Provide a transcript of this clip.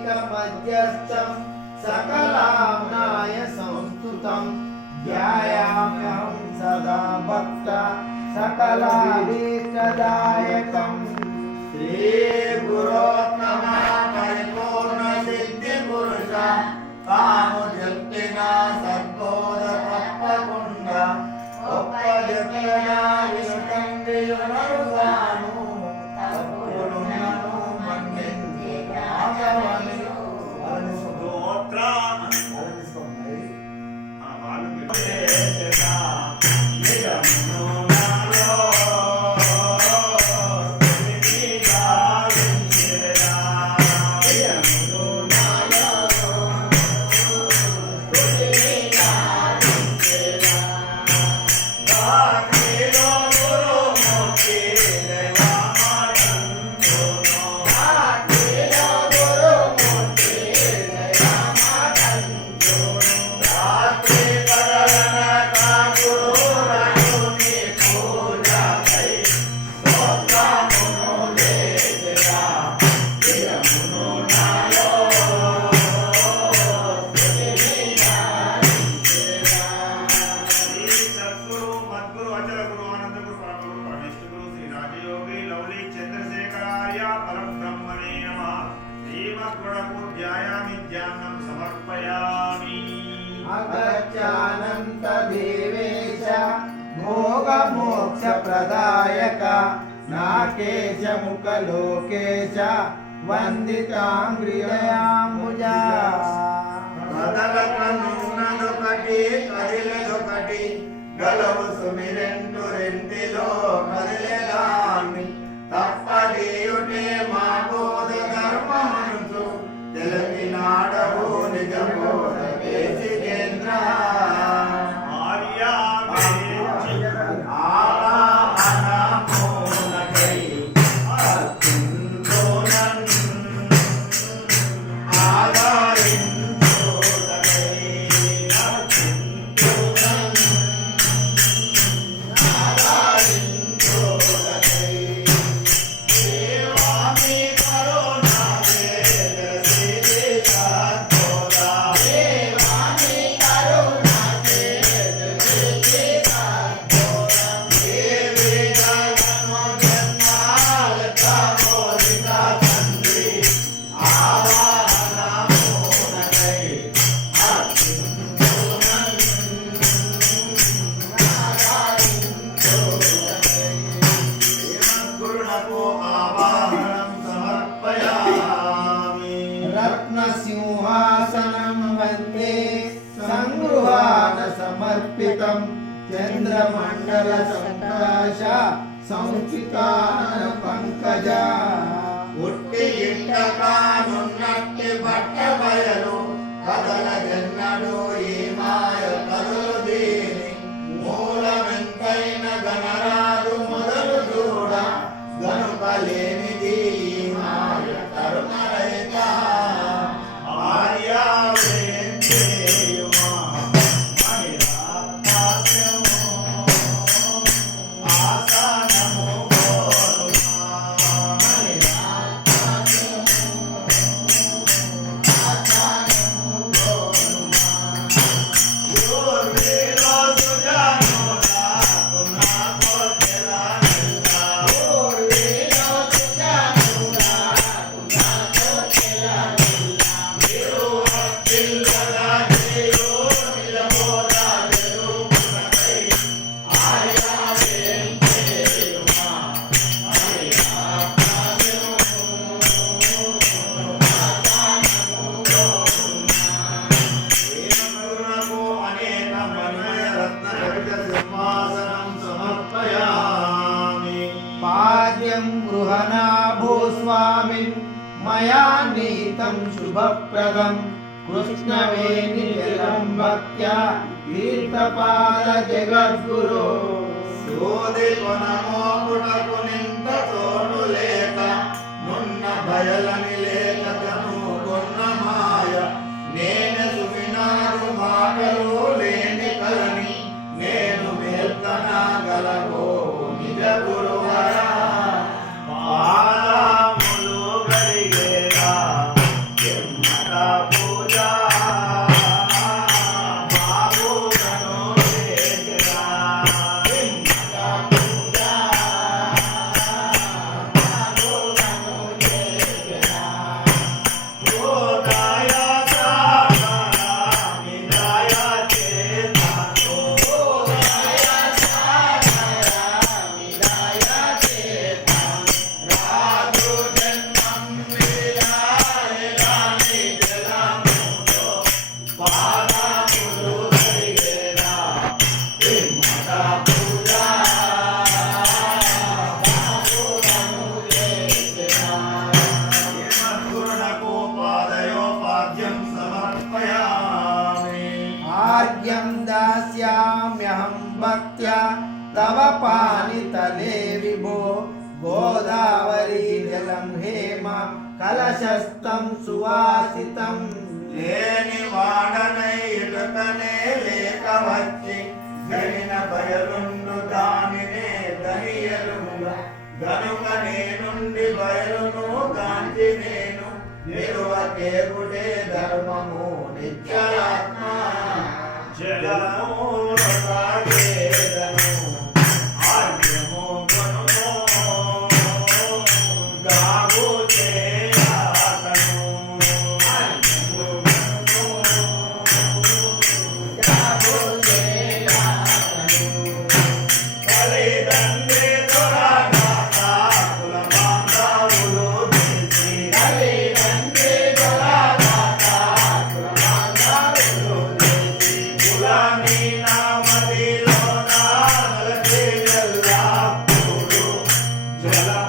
पुण्डरीकमध्यस्थं सकलाम्नाय संस्तुतं ध्यायाम्यहं सदा भक्ता सकलाभीष्टदायकम्। श्रीगुरो नमः परिपूर्ण सिद्धिपुरुष कामोद्युक्तिना सद्बोधपक्वकुण्ड उपयुक्तना विष्णुर्वियुनरुगानु तपोनुननु मन्दिन्ति राघवनु स्तोत्र अगच्छानन्त देवेश मोक्षप्रदायक नाकेश मुखलोकेश वन्दिताङ्घ्रियाम्बुजा కదలకనున్నదొకటి కదిలేదొకటి గలవు సుమిరెంటు రెంటిలో కదిలేదాన్ని తప్పదీయుటే మా బోధ ధర్మమనుచు తెలివినాడవు నిజబోధ కేశికేంద్ర रत्नसिंहासनं वन्दे संगृहान समर्पितं चन्द्रमण्डलसङ्काश संस्थितानन पंकजा उट्टि इंटकानुन्नट्टि बट्टबयलु कदलगन्नडु ई माय कदलु दीनि मूलमेंतैन गणराजु మొదలు చూడ గనుకలేనిది ఈ మాయ కర్మరహిత गृहना भूस्वामिन् मया नीतं शुभप्रदं कृष्णवेणीजलं भक्त्या तीर्थपाल जगद्गुरो सोदि कोनमो पुटकुनिंत तोडु लेक मुन्न भयలని లేక కనుగొన్న మాయ నేను సువినారు మాటలు లేని కలని నేను మేల్కనా గలగో నిజ గురువరా పాదములు గడిగేరా भक्त्या तव पानितले विभो गोदावरी जलं हेम कलशस्थं सुवासितं लेनि वाडनै इलुकने लेकवच्चि గరిన బయలుండు దానినే దనియలుగా గనుక నేనుండి బయలును కాంతి నేను నిరువకేగుడే ధర్మము నిత్యలాత్మ జలము సాగేదను ఆర్యము గుణము గాగు చేయకను ఆర్యము గుణము గాగు జల